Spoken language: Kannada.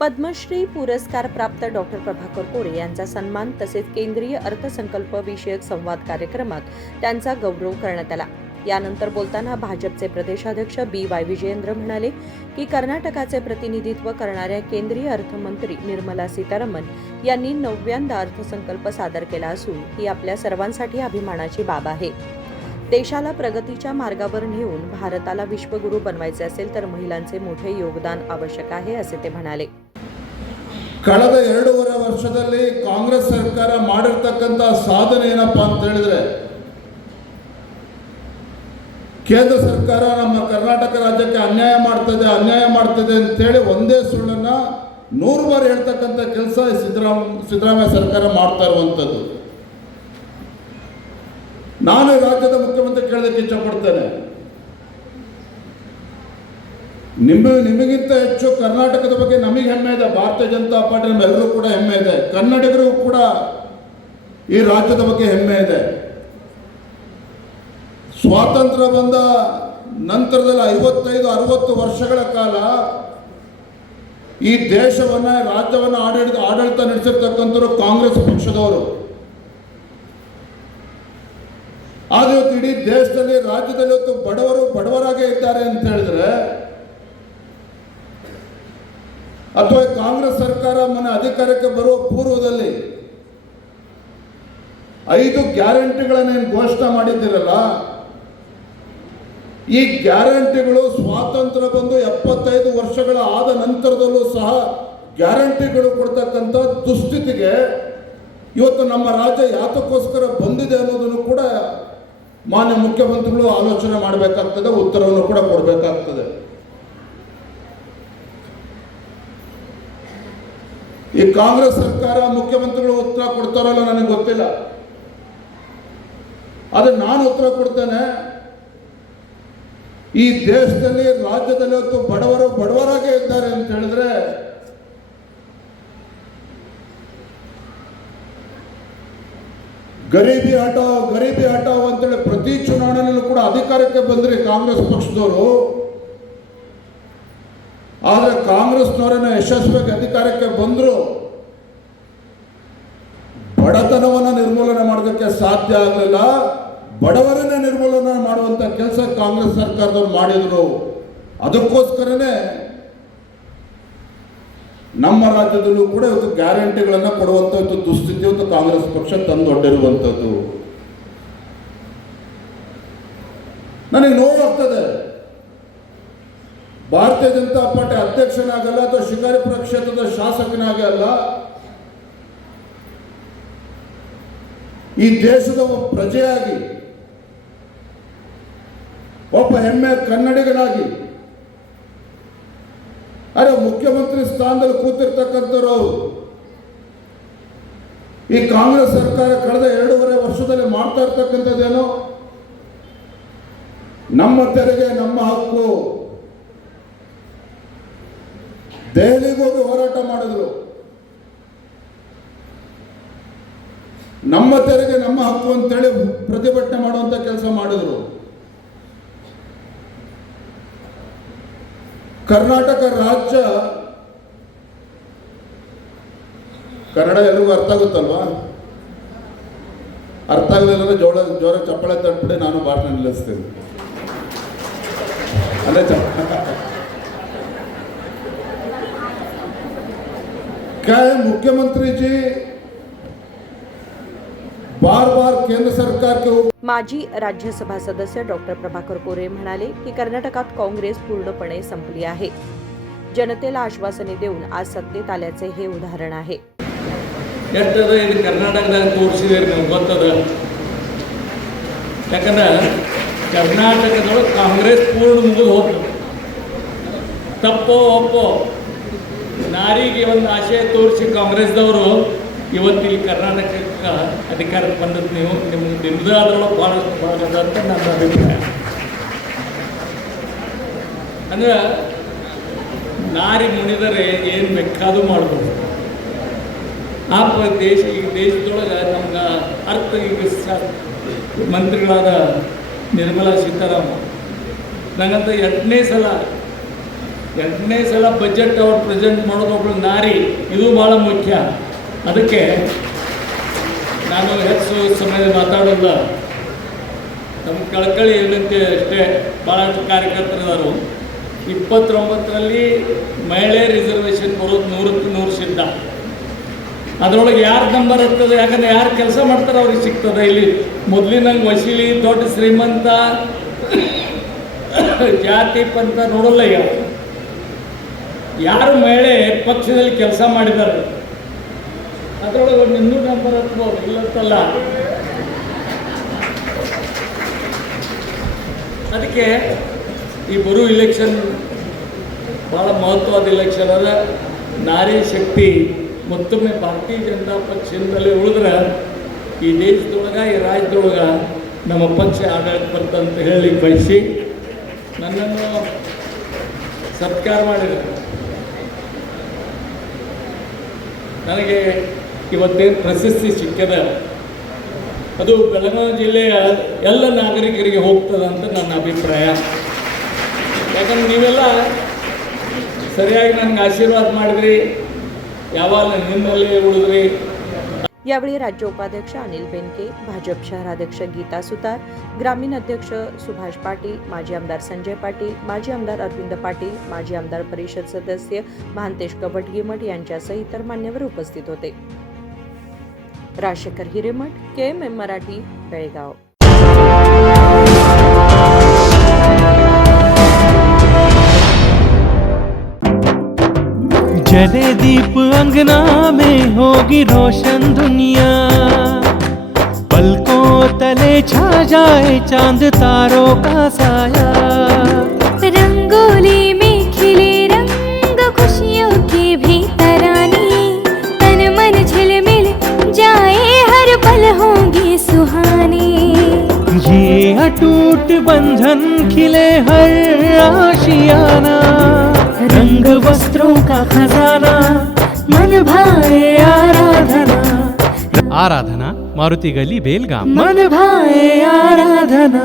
पद्मश्री पुरस्कार प्राप्त डॉक्टर प्रभाकर कोरे यांचा सन्मान तसेच केंद्रीय अर्थसंकल्प विषयक संवाद कार्यक्रमात त्यांचा गौरव करण्यात आला। यानंतर बोलताना भाजपचे प्रदेशाध्यक्ष BY विजयेंद्र म्हणाले की कर्नाटकाचे प्रतिनिधित्व करणाऱ्या केंद्रीय अर्थमंत्री निर्मला सीतारामन यांनी 9व्या अर्थसंकल्प सादर केला असून ही आपल्या सर्वांसाठी अभिमानाची बाब आहे। देशाला प्रगतीच्या मार्गावर नेऊन भारताला विश्वगुरू बनवायचे असेल तर महिलांचे मोठे योगदान आवश्यक आहे असे ते म्हणाले। ಕಳೆದ 2.5 ವರ್ಷದಲ್ಲಿ ಕಾಂಗ್ರೆಸ್ ಸರ್ಕಾರ ಮಾಡಿರ್ತಕ್ಕಂತ ಸಾಧನೆ ಏನಪ್ಪಾ ಅಂತ ಹೇಳಿದ್ರೆ ಕೇಂದ್ರ ಸರ್ಕಾರ ನಮ್ಮ ಕರ್ನಾಟಕ ರಾಜ್ಯಕ್ಕೆ ಅನ್ಯಾಯ ಮಾಡ್ತದೆ ಅಂತ ಹೇಳಿ ಒಂದೇ ಸುಳ್ಳನ್ನ 100 ಬಾರಿ ಹೇಳ್ತಕ್ಕಂತ ಕೆಲಸ ಸಿದ್ದರಾಮಯ್ಯ ಸರ್ಕಾರ ಮಾಡ್ತಾ ಇರುವಂತದ್ದು। ನಾನು ರಾಜ್ಯದ ಮುಖ್ಯಮಂತ್ರಿ ಕೇಳೋದಕ್ಕೆ ಇಷ್ಟಪಡ್ತೇನೆ, ನಿಮಗಿಂತ ಹೆಚ್ಚು ಕರ್ನಾಟಕದ ಬಗ್ಗೆ ನಮಗೆ ಹೆಮ್ಮೆ ಇದೆ, ಭಾರತೀಯ ಜನತಾ ಪಾರ್ಟಿ ನಮ್ಮೆಲ್ಲರೂ ಕೂಡ ಹೆಮ್ಮೆ ಇದೆ, ಕನ್ನಡಿಗರಿಗೂ ಕೂಡ ಈ ರಾಜ್ಯದ ಬಗ್ಗೆ ಹೆಮ್ಮೆ ಇದೆ। ಸ್ವಾತಂತ್ರ್ಯ ಬಂದ ನಂತರದಲ್ಲಿ 55-60 ವರ್ಷಗಳ ಕಾಲ ಈ ದೇಶವನ್ನ ರಾಜ್ಯವನ್ನ ಆಡಳಿತ ನಡೆಸಿರ್ತಕ್ಕಂಥವ್ರು ಕಾಂಗ್ರೆಸ್ ಪಕ್ಷದವರು। ಆದರೆ ಇವತ್ತು ಇಡೀ ದೇಶದಲ್ಲಿ ರಾಜ್ಯದಲ್ಲಿ ಇವತ್ತು ಬಡವರಾಗೇ ಇದ್ದಾರೆ ಅಂತ ಹೇಳಿದ್ರೆ ಅಥವಾ ಕಾಂಗ್ರೆಸ್ ಸರ್ಕಾರ ಮೊನ್ನೆ ಅಧಿಕಾರಕ್ಕೆ ಬರುವ ಪೂರ್ವದಲ್ಲಿ 5 ಗ್ಯಾರಂಟಿಗಳನ್ನೇನು ಘೋಷಣೆ ಮಾಡಿದ್ದೀರಲ್ಲ, ಈ ಗ್ಯಾರಂಟಿಗಳು ಸ್ವಾತಂತ್ರ್ಯ ಬಂದು 75 ವರ್ಷಗಳ ಆದ ನಂತರದಲ್ಲೂ ಸಹ ಗ್ಯಾರಂಟಿಗಳು ಕೊಡ್ತಕ್ಕಂಥ ದುಸ್ಥಿತಿಗೆ ಇವತ್ತು ನಮ್ಮ ರಾಜ್ಯ ಯಾತಕ್ಕೋಸ್ಕರ ಬಂದಿದೆ ಅನ್ನೋದನ್ನು ಕೂಡ ಮಾನ್ಯ ಮುಖ್ಯಮಂತ್ರಿಗಳು ಆಲೋಚನೆ ಮಾಡಬೇಕಾಗ್ತದೆ, ಉತ್ತರವನ್ನು ಕೂಡ ಕೊಡಬೇಕಾಗ್ತದೆ। ಈ ಕಾಂಗ್ರೆಸ್ ಸರ್ಕಾರ ಮುಖ್ಯಮಂತ್ರಿಗಳು ಉತ್ತರ ಕೊಡ್ತಾರಲ್ಲ ನನಗೆ ಗೊತ್ತಿಲ್ಲ, ಆದರೆ ನಾನು ಉತ್ತರ ಕೊಡ್ತೇನೆ। ಈ ದೇಶದಲ್ಲಿ ರಾಜ್ಯದಲ್ಲಿ ಇವತ್ತು ಬಡವರಾಗೇ ಇದ್ದಾರೆ ಅಂತ ಹೇಳಿದ್ರೆ ಗರೀಬಿ ಹಟಾವ್ ಅಂತೇಳಿ ಪ್ರತಿ ಚುನಾವಣೆಯಲ್ಲೂ ಕೂಡ ಅಧಿಕಾರಕ್ಕೆ ಬಂದ್ರಿ ಕಾಂಗ್ರೆಸ್ ಪಕ್ಷದವರು। ಆದರೆ ಕಾಂಗ್ರೆಸ್ನವರನ್ನ ಯಶಸ್ವಿಯಾಗಿ ಅಧಿಕಾರಕ್ಕೆ ಬಂದ್ರು ಬಡತನವನ್ನು ನಿರ್ಮೂಲನೆ ಮಾಡೋದಕ್ಕೆ ಸಾಧ್ಯ ಆಗಲಿಲ್ಲ, ಬಡವರನ್ನೇ ನಿರ್ಮೂಲನೆ ಮಾಡುವಂತ ಕೆಲಸ ಕಾಂಗ್ರೆಸ್ ಸರ್ಕಾರದವರು ಮಾಡಿದ್ರು। ಅದಕ್ಕೋಸ್ಕರನೇ ನಮ್ಮ ರಾಜ್ಯದಲ್ಲೂ ಕೂಡ ಇವತ್ತು ಗ್ಯಾರಂಟಿಗಳನ್ನು ಕೊಡುವಂತ ದುಸ್ಥಿತಿ ಇವತ್ತು ಕಾಂಗ್ರೆಸ್ ಪಕ್ಷ ತಂದೊಡ್ಡಿರುವಂಥದ್ದು ನನಗೆ ನೋವಾಗ್ತದೆ। ಭಾರತೀಯ ಜನತಾ ಪಾರ್ಟಿ ಅಧ್ಯಕ್ಷನಾಗಲ್ಲ ಅಥವಾ ಶಿಕಾರಿಪುರ ಕ್ಷೇತ್ರದ ಶಾಸಕನಾಗೇ ಅಲ್ಲ, ಈ ದೇಶದ ಒಬ್ಬ ಪ್ರಜೆಯಾಗಿ ಒಬ್ಬ ಹೆಮ್ಮೆ ಕನ್ನಡಿಗನಾಗಿ ಅರೆ ಮುಖ್ಯಮಂತ್ರಿ ಸ್ಥಾನದಲ್ಲಿ ಕೂತಿರ್ತಕ್ಕಂಥವ್ರು ಈ ಕಾಂಗ್ರೆಸ್ ಸರ್ಕಾರ ಕಳೆದ 2.5 ವರ್ಷದಲ್ಲಿ ಮಾಡ್ತಾ ಇರ್ತಕ್ಕಂಥದ್ದೇನು, ನಮ್ಮ ತೆರಿಗೆ ನಮ್ಮ ಹಕ್ಕು, ದೆಹಲಿಗೆ ಹೋಗಿ ಹೋರಾಟ ಮಾಡಿದ್ರು, ನಮ್ಮ ತೆರಿಗೆ ನಮ್ಮ ಹಕ್ಕು ಅಂತೇಳಿ ಪ್ರತಿಭಟನೆ ಮಾಡುವಂತ ಕೆಲಸ ಮಾಡಿದ್ರು। ಕರ್ನಾಟಕ ರಾಜ್ಯ, ಕನ್ನಡ ಎಲ್ರಿಗೂ ಅರ್ಥ ಆಗುತ್ತಲ್ವಾ? ಅರ್ಥ ಆಗಲಿಲ್ಲ ಜೋರ ಚಪ್ಪಳೆ ತಟ್ಬಿಡಿ, ನಾನು ಭಾಷಣ ನಿಲ್ಲಿಸ್ತೀನಿ ಅಲ್ಲೇ क्या है मुख्यमंत्री जी बार केंद्र सरकार के माजी राज्यसभा सदस्य डॉक्टर प्रभाकर कोरे म्हणाले की कर्नाटकात काँग्रेस पूर्णपणे संपली आहे। जनतेला आश्वासने देऊन आज सत्तेत आल्याचे हे उदाहरण आहे। ಎಷ್ಟದ ಇದು ಕರ್ನಾಟಕದಾಗ ತೋರಿಸಿದ್ರೆ ನಮ್ಗೆ ಗೊತ್ತದ, ಯಾಕಂದ್ರೆ ಕರ್ನಾಟಕದೊಳಗೆ ಕಾಂಗ್ರೆಸ್ ಪೂರ್ಣ ಮುಗಿದು ಹೋಗ್ತದೆ। ತಪ್ಪೋ ಒಪ್ಪೋ ನಾರಿಗೆ ಒಂದು ಆಶಯ ತೋರಿಸಿ ಕಾಂಗ್ರೆಸ್ದವರು ಇವತ್ತಿಲ್ಲಿ ಕರ್ನಾಟಕಕ್ಕೆ ಅಧಿಕಾರಕ್ಕೆ ಬಂದದ್ದು ನೀವು ನಿಮ್ಮದು ಅದರೊಳಗೆ ಭಾಳಷ್ಟು ಭಾಗದ ಅಂತ ನನ್ನ ಅಭಿಪ್ರಾಯ। ಅಂದ್ರೆ ನಾರಿ ಮುಣಿದರೆ ಏನು ಬೇಕಾದರೂ ಮಾಡ್ಬೋದು। ಆ ಈಗ ದೇಶದೊಳಗೆ ನಮ್ಗೆ ಈಗ ಮಂತ್ರಿಗಳಾದ ನಿರ್ಮಲಾ ಸೀತಾರಾಮನ್ ನಂಗಂತ 8ನೇ ಸಲ 2ನೇ ಸಲ ಬಜೆಟ್ ಅವ್ರು ಪ್ರೆಸೆಂಟ್ ಮಾಡೋದು ಒಬ್ಬಳು ನಾರಿ, ಇದು ಭಾಳ ಮುಖ್ಯ. ಅದಕ್ಕೆ ನಾನು ಹೆಚ್ಚು ಸಮಯ ಮಾತಾಡೋಲ್ಲ, ನಮ್ಮ ಕಳಕಳಿ ಏನಂತೆ ಅಷ್ಟೇ. ಭಾಳಷ್ಟು ಕಾರ್ಯಕರ್ತರಿದ್ದಾರೆ. 29ರಲ್ಲಿ ಮಹಿಳೆ ರಿಸರ್ವೇಷನ್ ಬರೋದು 100ಕ್ಕೆ 100 ಸಿದ್ಧ. ಅದರೊಳಗೆ ಯಾರು ನಂಬರ್ ಇರ್ತದೆ, ಯಾಕಂದ್ರೆ ಯಾರು ಕೆಲಸ ಮಾಡ್ತಾರೆ ಅವ್ರಿಗೆ ಸಿಗ್ತದೆ. ಇಲ್ಲಿ ಮೊದಲಿನಂಗೆ ವಸೀಲಿ ದೊಡ್ಡ ಶ್ರೀಮಂತ ಜಾತಿ ಪಂಥ ನೋಡಲ್ಲ. ಯಾರು ಮಹಿಳೆ ಪಕ್ಷದಲ್ಲಿ ಕೆಲಸ ಮಾಡಿದ್ದಾರೆ ಅದರೊಳಗೆ ಒಂದು 200 ನಂಬರ್ ಹತ್ಬೋದು, ಇಲ್ಲಂತಲ್ಲ. ಅದಕ್ಕೆ ಈ ಬರೋ ಇಲೆಕ್ಷನ್ ಭಾಳ ಮಹತ್ವದ ಇಲೆಕ್ಷನ್ ಅದ. ನಾರಿ ಶಕ್ತಿ ಮತ್ತೊಮ್ಮೆ ಭಾರತೀಯ ಜನತಾ ಪಕ್ಷದಿಂದಲೇ ಉಳಿದ್ರೆ ಈ ದೇಶದೊಳಗೆ, ಈ ರಾಜ್ಯದೊಳಗೆ ನಮ್ಮ ಪಕ್ಷ ಆಡಳಿತ ಬರ್ತಂತ ಹೇಳಲಿಕ್ಕೆ ಬಯಸಿ ನನ್ನನ್ನು ಸತ್ಕಾರ ಮಾಡಿದರು. ನನಗೆ ಇವತ್ತೇನು ಪ್ರಶಸ್ತಿ ಸಿಕ್ಕದ ಅದು ಬೆಳಗಾವಿ ಜಿಲ್ಲೆಯ ಎಲ್ಲ ನಾಗರಿಕರಿಗೆ ಹೋಗ್ತದೆ ಅಂತ ನನ್ನ ಅಭಿಪ್ರಾಯ. ಯಾಕಂದ್ರೆ ನೀವೆಲ್ಲ ಸರಿಯಾಗಿ ನನಗೆ ಆಶೀರ್ವಾದ ಮಾಡಿದ್ರಿ, ಯಾವಾಗ ನಿಮ್ಮಲ್ಲೇ ಉಳಿದ್ರಿ. यावेळी राज्य उपाध्यक्ष अनिल बेनके, भाजप शहराध्यक्ष गीता सुतार, ग्रामीण अध्यक्ष सुभाष पाटील, माजी आमदार संजय पाटील, माजी आमदार अरविंद पाटील, माजी आमदार परिषद सदस्य भांतेश कवटगीमठ यांच्यासह इतर मान्यवर उपस्थित होते. राजशेखर हिरेमठ, KMM मराठी, बेळगाव. जले दीप अंगना में होगी रोशन दुनिया, पलकों तले छा जाए चांद तारों का साया, रंगोली में खिले रंग खुशियों के भी तराने, तन मन झिलमिल जाए हर पल होंगे सुहाने, ये अटूट बंधन खिले हर आशियाना, रंग वस्त्रों का खजाना मन भाए आराधना. आराधना मारुति गली बेलगाम. मन भाए आराधना.